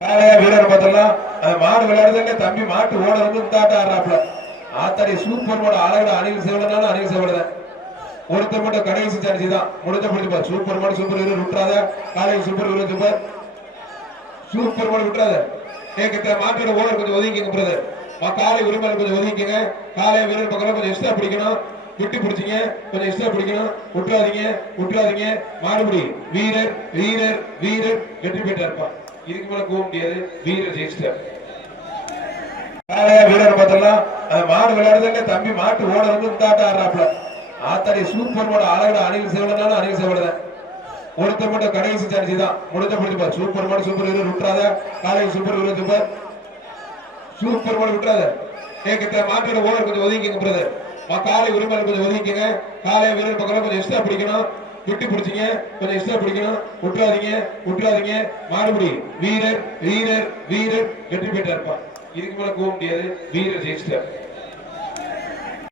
காலையா வீரர் பார்த்தலாம் அந்த மாடு விளையாடுறதுல தம்பி மாட்டு ஓட வந்து தாட்ட ஆடுறாப்ல ஆத்தாடி சூப்பர் மாடு அழகுல அணில் சேவலனாலும் அணில் சேவலதான் ஒருத்தர் மட்டும் கடைசி சான்ஸ் தான் முடிஞ்ச முடிஞ்சு சூப்பர் மாடு சூப்பர் வீரர் விட்டுறாத காலையில் சூப்பர் வீரர் சூப்பர் சூப்பர் மாடு விட்டுறாத கேட்க மாட்டோட ஓவர் கொஞ்சம் ஒதுக்கிங்க பிரதர் காலை உரிமையில கொஞ்சம் ஒதுக்கிங்க காலைய வீரர் பக்கம் கொஞ்சம் எக்ஸ்ட்ரா பிடிக்கணும் விட்டு பிடிச்சிங்க கொஞ்சம் எக்ஸ்ட்ரா பிடிக்கணும் விட்டுறாதீங்க மாடுபடி வீரர் வீரர் வீரர் வெற்றி பெற்றா இருப்பான் இதுக்கு மேல போக முடியாது வீரர் ஜெயிச்சிட்டார் காலையா வீரர் பார்த்தலாம் அந்த மாடு விளையாடுறதுல தம்பி மாட்டு ஓட வந்து தாட்ட ஆடுறாப்ல ஆத்தாடி சூப்பர் மாடு அழகுல அணில் சேவலனாலும் அணில் சேவலதான் ஒருத்தர் மட்டும் கடைசி சான்ஸ் தான் முடிஞ்ச முடிஞ்சு சூப்பர் மாடு சூப்பர் வீரர் விட்டுறாத காலையில் சூப்பர் வீரர் சூப்பர் சூப்பர் மாடு விட்டுறாத கேட்க மாட்டோட ஓவர் கொஞ்சம் ஒதுக்கிங்க பிரதர் காலை உரிமையில கொஞ்சம் ஒதுக்கிங்க காலைய வீரர் பக்கம் கொஞ்சம் எக்ஸ்ட்ரா பிடிக்கணும் விட்டு பிடிச்சிங்க கொஞ்சம் எக்ஸ்ட்ரா பிடிக்கணும் விட்டுறாதீங்க மாடுபடி வீரர் வீரர் வீரர் வெற்றி பெற்றா இருப்பான் இதுக்கு மேல போக முடியாது வீரர் ஜெயிச்சிட்டார்